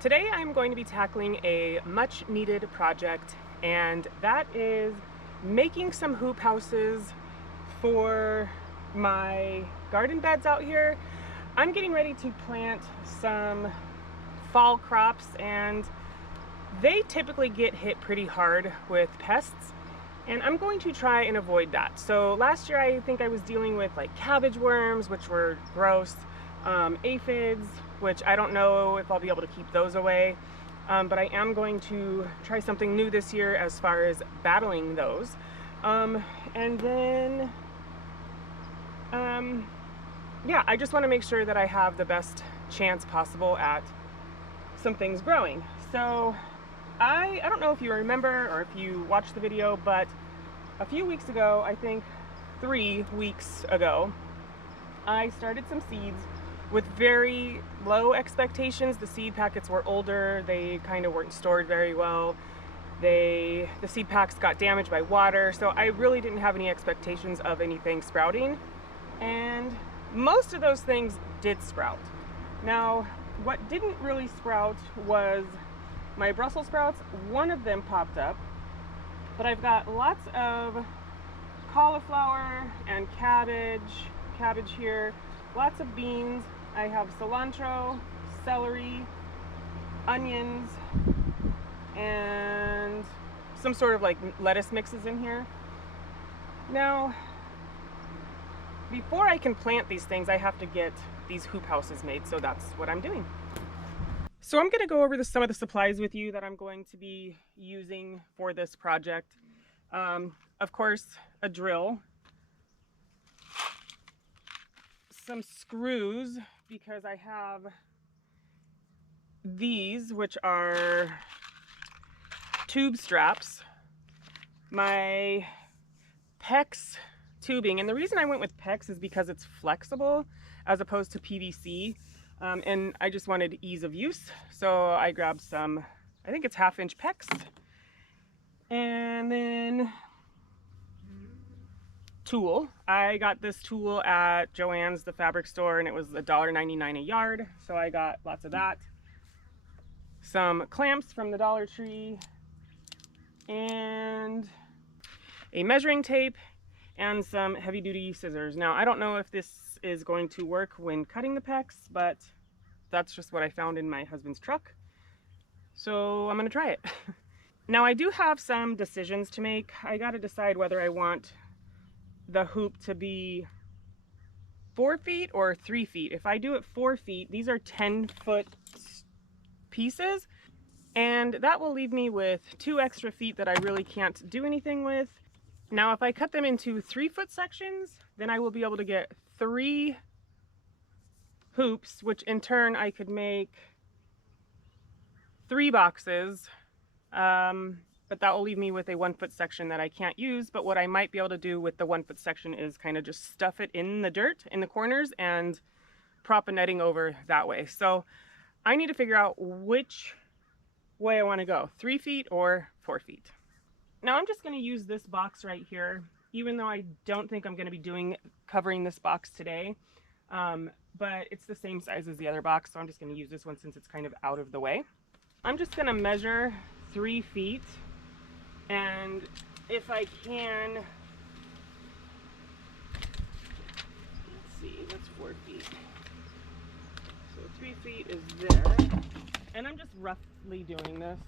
Today I'm going to be tackling a much needed project, and that is making some hoop houses for my garden beds out here. I'm getting ready to plant some fall crops, and they typically get hit pretty hard with pests, and I'm going to try and avoid that. So last year I think I was dealing with like cabbage worms, which were gross, aphids, which I don't know if I'll be able to keep those away, but I am going to try something new this year as far as battling those. And then yeah, I just want to make sure that I have the best chance possible at some things growing. So I don't know if you remember or if you watched the video, but a few weeks ago, I think 3 weeks ago, I started some seeds with very low expectations. The seed packets were older, they kind of weren't stored very well. The seed packs got damaged by water, so I really didn't have any expectations of anything sprouting. And most of those things did sprout. Now, what didn't really sprout was my Brussels sprouts. One of them popped up, but I've got lots of cauliflower and cabbage here, lots of beans. I have cilantro, celery, onions, and some sort of like lettuce mixes in here. Now, before I can plant these things, I have to get these hoop houses made, so that's what I'm doing. So I'm going to go over some of the supplies with you that I'm going to be using for this project. Of course, a drill, some screws, because I have these, which are tube straps, my PEX tubing, and the reason I went with PEX is because it's flexible as opposed to PVC, and I just wanted ease of use, so I grabbed some, I think it's 1/2-inch PEX, and then tool. I got this tool at Joann's, the fabric store, and it was $1.99 a yard, so I got lots of that. Some clamps from the Dollar Tree, and a measuring tape, and some heavy-duty scissors. Now, I don't know if this is going to work when cutting the PEX, but that's just what I found in my husband's truck, so I'm gonna try it. Now, I do have some decisions to make. I gotta decide whether I want the hoop to be 4 feet or 3 feet. If I do it 4 feet, these are 10-foot pieces, and that will leave me with 2 extra feet that I really can't do anything with. Now, if I cut them into 3-foot sections, then I will be able to get 3 hoops, which in turn I could make 3 boxes. But that will leave me with a 1-foot section that I can't use. But what I might be able to do with the 1-foot section is kind of just stuff it in the dirt in the corners and prop a netting over that way. So I need to figure out which way I want to go, 3 feet or 4 feet. Now I'm just going to use this box right here, even though I don't think I'm going to be covering this box today. But it's the same size as the other box, so I'm just going to use this one since it's kind of out of the way. I'm just going to measure 3 feet. And if I can, let's see, that's 4 feet. So 3 feet is there. And I'm just roughly doing this.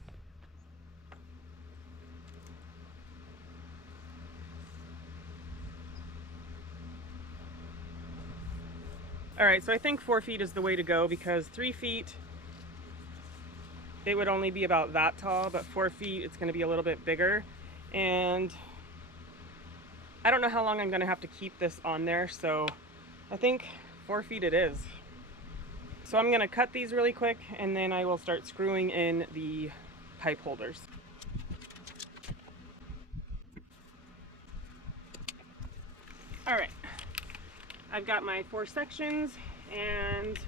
All right, so I think 4 feet is the way to go, because 3 feet, it would only be about that tall, but 4 feet, it's going to be a little bit bigger. And I don't know how long I'm going to have to keep this on there, so I think 4 feet it is. So I'm going to cut these really quick, and then I will start screwing in the pipe holders. All right, I've got my 4 sections, and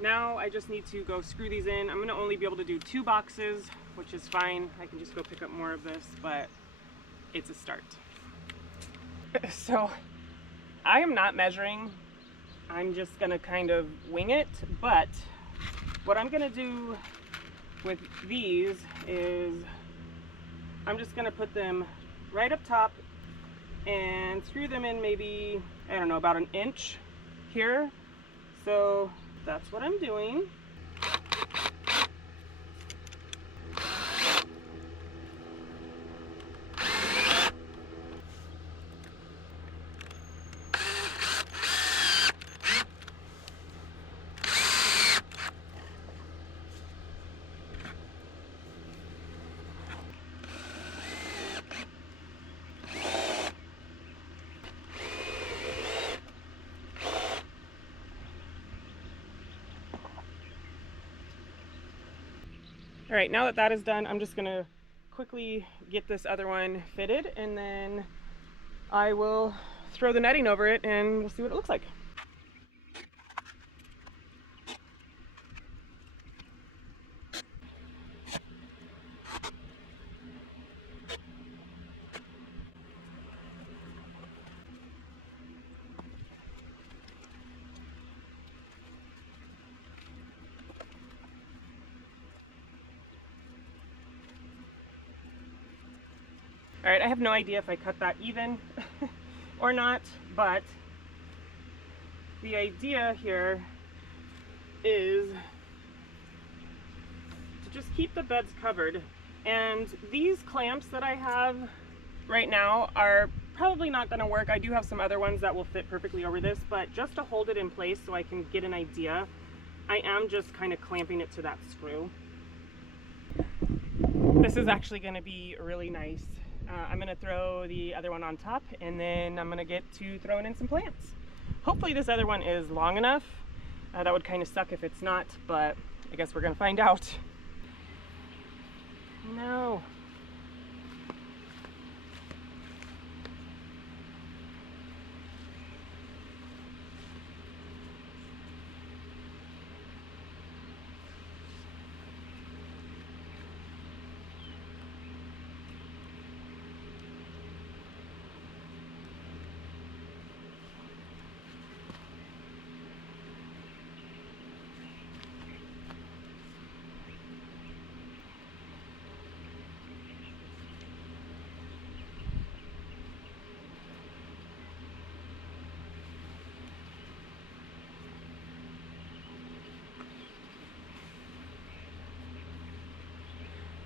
now I just need to go screw these in. I'm going to only be able to do 2 boxes, which is fine. I can just go pick up more of this, but it's a start. So I am not measuring. I'm just going to kind of wing it, but what I'm going to do with these is I'm just gonna put them right up top and screw them in maybe, I don't know, about an inch here. So that's what I'm doing. All right, now that that is done, I'm just gonna quickly get this other one fitted, and then I will throw the netting over it and we'll see what it looks like. All right, I have no idea if I cut that even or not, but the idea here is to just keep the beds covered. And these clamps that I have right now are probably not gonna work. I do have some other ones that will fit perfectly over this, but just to hold it in place so I can get an idea, I am just kind of clamping it to that screw. This is actually gonna be really nice. I'm gonna throw the other one on top, and then I'm gonna get to throwing in some plants. Hopefully this other one is long enough. That would kind of suck if it's not, but I guess we're gonna find out. No.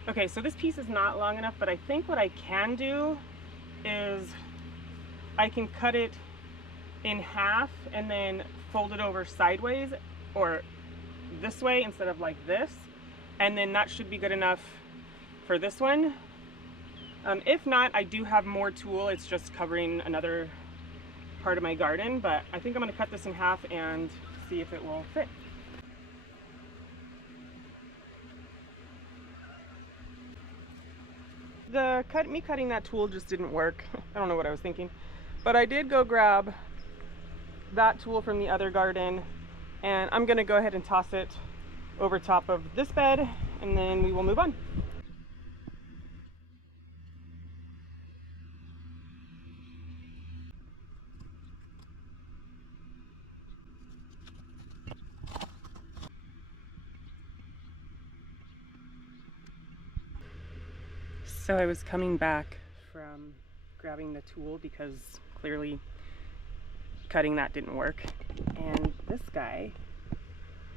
Okay, so this piece is not long enough, but I think what I can do is I can cut it in half and then fold it over sideways or this way instead of like this, and then that should be good enough for this one. If not, I do have more tool. It's just covering another part of my garden, but I think I'm gonna cut this in half and see if it will fit. Me cutting that tool just didn't work. I don't know what I was thinking, but I did go grab that tool from the other garden, and I'm gonna go ahead and toss it over top of this bed, and then we will move on. So I was coming back from grabbing the tool because clearly cutting that didn't work, and this guy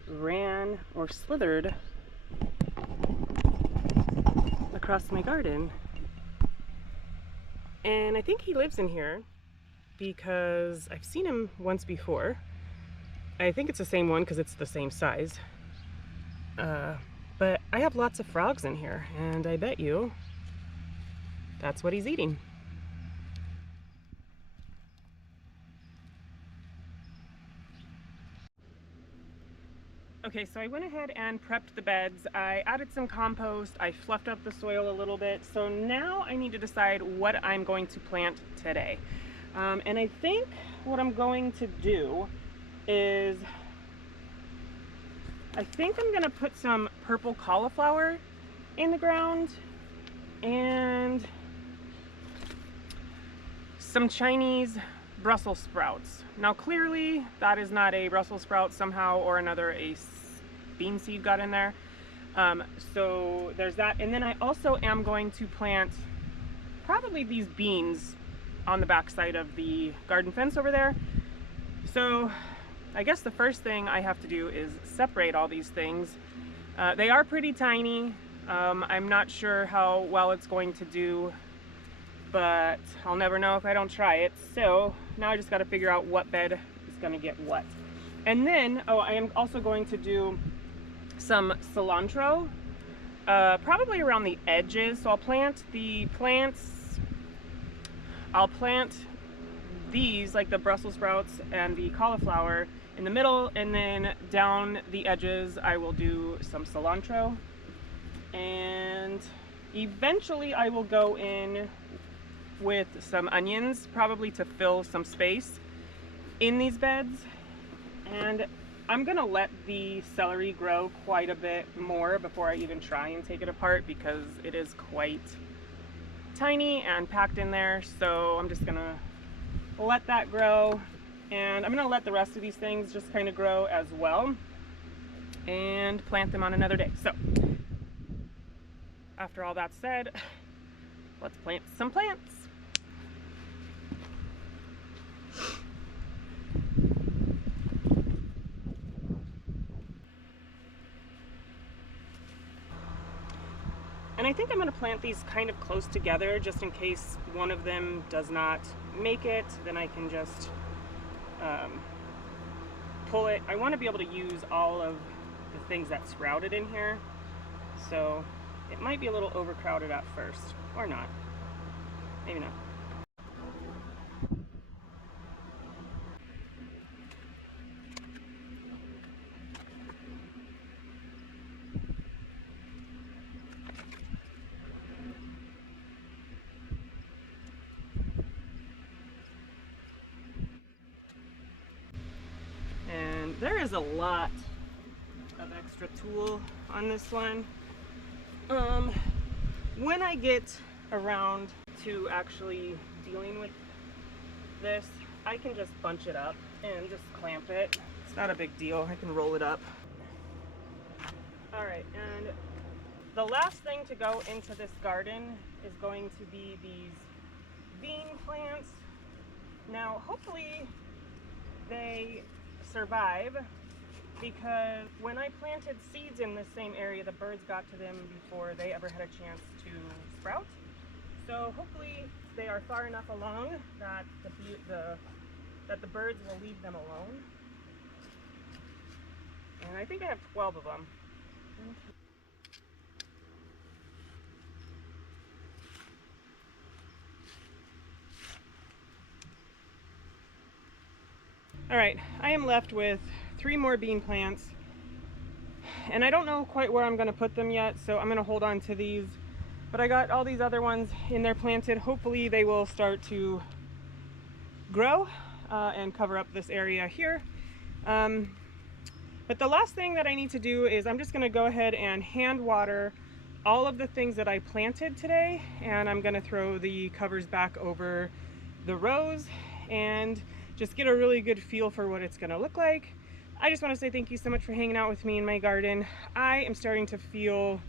ran or slithered across my garden, and I think he lives in here because I've seen him once before. I think it's the same one because it's the same size, but I have lots of frogs in here, and I bet you that's what he's eating. Okay, so I went ahead and prepped the beds. I added some compost, I fluffed up the soil a little bit. So now I need to decide what I'm going to plant today. And I think what I'm going to do is, I think I'm gonna put some purple cauliflower in the ground and some Chinese Brussels sprouts. Now clearly that is not a Brussels sprout, somehow or another a bean seed got in there. So there's that. And then I also am going to plant probably these beans on the back side of the garden fence over there. So I guess the first thing I have to do is separate all these things. They are pretty tiny. I'm not sure how well it's going to do, but I'll never know if I don't try it. So now I just got to figure out what bed is going to get what. And then, oh, I am also going to do some cilantro, probably around the edges. So I'll plant the plants. I'll plant these, like the Brussels sprouts and the cauliflower, in the middle, and then down the edges I will do some cilantro. And eventually I will go in with some onions, probably to fill some space in these beds. And I'm gonna let the celery grow quite a bit more before I even try and take it apart, because it is quite tiny and packed in there. So I'm just gonna let that grow, and I'm gonna let the rest of these things just kind of grow as well and plant them on another day. So after all that said, let's plant some plants. And I think I'm going to plant these kind of close together, just in case one of them does not make it. Then I can just pull it. I want to be able to use all of the things that sprouted in here. So it might be a little overcrowded at first, or not. Maybe not. And there is a lot of extra tulle on this one. When I get around to actually dealing with this, I can just bunch it up and just clamp it. It's not a big deal. I can roll it up. All right, and the last thing to go into this garden is going to be these bean plants. Now, hopefully they survive, because when I planted seeds in the same area, the birds got to them before they ever had a chance to sprout. So hopefully they are far enough along that the birds will leave them alone. And I think I have 12 of them. All right, I am left with 3 more bean plants, and I don't know quite where I'm going to put them yet, so I'm going to hold on to these. But I got all these other ones in there planted. Hopefully they will start to grow and cover up this area here. But the last thing that I need to do is I'm just going to go ahead and hand water all of the things that I planted today, and I'm going to throw the covers back over the rows and just get a really good feel for what it's going to look like. I just want to say thank you so much for hanging out with me in my garden. I am starting to feel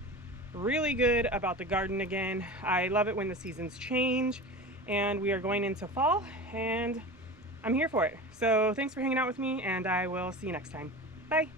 really good about the garden again. I love it when the seasons change, and we are going into fall, and I'm here for it. So thanks for hanging out with me, and I will see you next time. Bye.